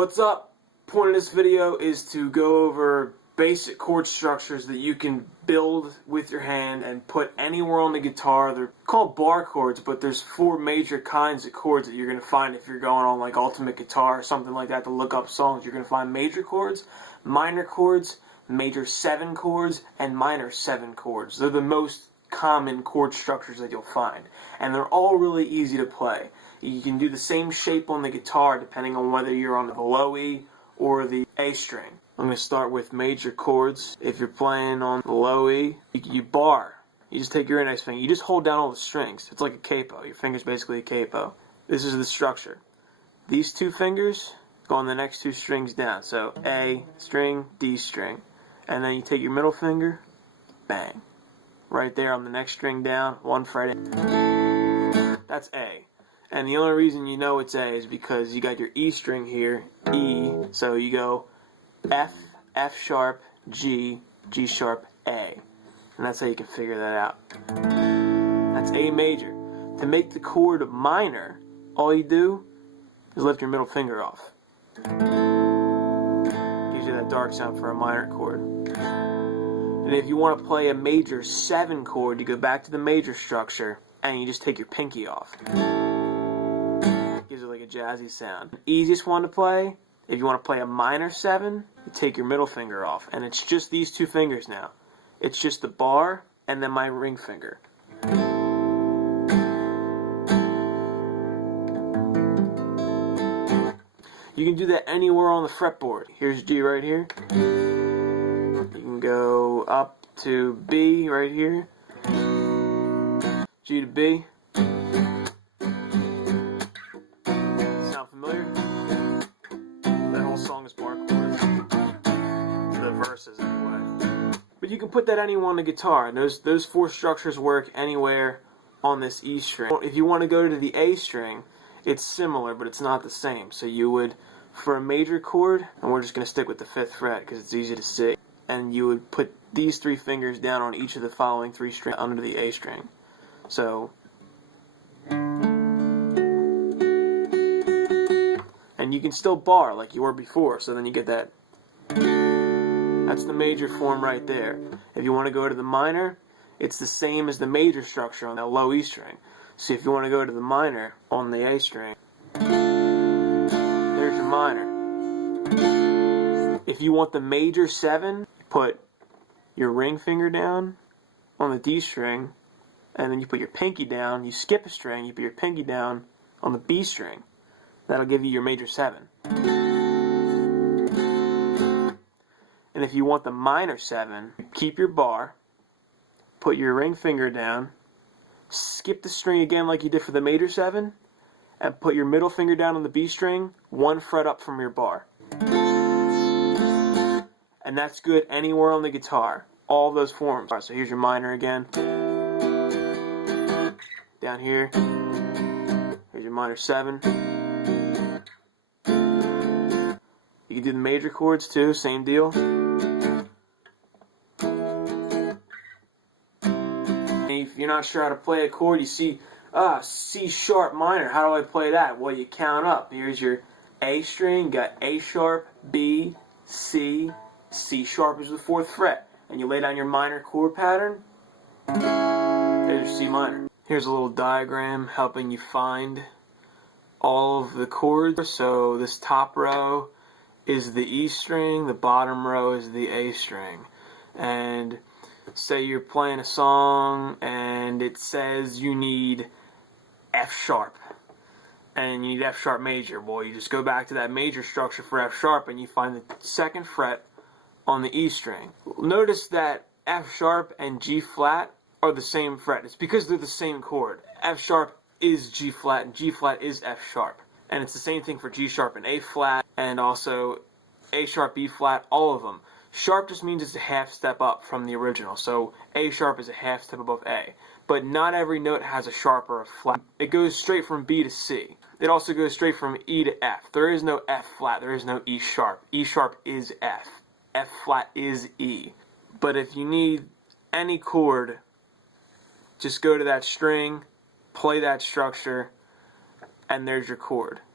What's up? Point of this video is to go over basic chord structures that you can build with your hand and put anywhere on the guitar. They're called bar chords, but there's four major kinds of chords that you're going to find if you're going on like Ultimate Guitar or something like that to look up songs. You're going to find major chords, minor chords, major 7 chords, and minor 7 chords. They're the most common chord structures that you'll find, and they're all really easy to play. You can do the same shape on the guitar depending on whether you're on the low E or the A string. I'm going to start with major chords. If you're playing on the low E, you bar. You just take your index finger, you just hold down all the strings. It's like a capo. Your finger's basically a capo. This is the structure. These two fingers go on the next two strings down. So A string, D string. And then you take your middle finger, bang. Right there on the next string down, one fret in. That's A. And the only reason you know it's A is because you got your E string here, E, so you go F, F sharp, G, G sharp, A. And that's how you can figure that out. That's A major. To make the chord minor, all you do is lift your middle finger off. Gives you that dark sound for a minor chord. And if you want to play a major 7 chord, you go back to the major structure and you just take your pinky off. Gives it like a jazzy sound. The easiest one to play, if you want to play a minor 7, you take your middle finger off. And it's just these two fingers now. It's just the bar and then my ring finger. You can do that anywhere on the fretboard. Here's G right here. You can go up to B right here. G to B. Sound familiar? That whole song is bar chords. The verses anyway. But you can put that anywhere on the guitar. And those four structures work anywhere on this E string. If you want to go to the A string, it's similar, but it's not the same. So you would, for a major chord, and we're just going to stick with the 5th fret because it's easy to see, and you would put these 3 fingers down on each of the following 3 strings under the A string. So, and you can still bar like you were before, so then you get that. That's the major form right there. If you want to go to the minor, it's the same as the major structure on the low E string. So if you want to go to the minor on the A string, there's your minor. If you want the major 7, put your ring finger down on the D string, and then you put your pinky down, you skip a string, you put your pinky down on the B string. That'll give you your major 7. And if you want the minor 7, keep your bar, put your ring finger down, skip the string again like you did for the major 7, and put your middle finger down on the B string, 1 fret up from your bar. And that's good anywhere on the guitar. All of those forms. Alright, so here's your minor again. Down here. Here's your minor 7. You can do the major chords too, same deal. If you're not sure how to play a chord, you see, C sharp minor, how do I play that? Well, you count up. Here's your A string, you got A sharp, B, C, C sharp is the 4th fret. And you lay down your minor chord pattern, there's your C minor. Here's a little diagram helping you find all of the chords. So this top row is the E string, the bottom row is the A string. And say you're playing a song and it says you need F sharp and you need F sharp major. Well, you just go back to that major structure for F sharp and you find the 2nd fret on the E string. Notice that F sharp and G flat are the same fret. It's because they're the same chord. F sharp is G flat and G flat is F sharp. And it's the same thing for G sharp and A flat, and also A sharp, B flat, all of them. Sharp just means it's a half step up from the original. So A sharp is a half step above A. But not every note has a sharp or a flat. It goes straight from B to C. It also goes straight from E to F. There is no F flat. There is no E sharp. E sharp is F. F flat is E. But if you need any chord, just go to that string, play that structure, and there's your chord.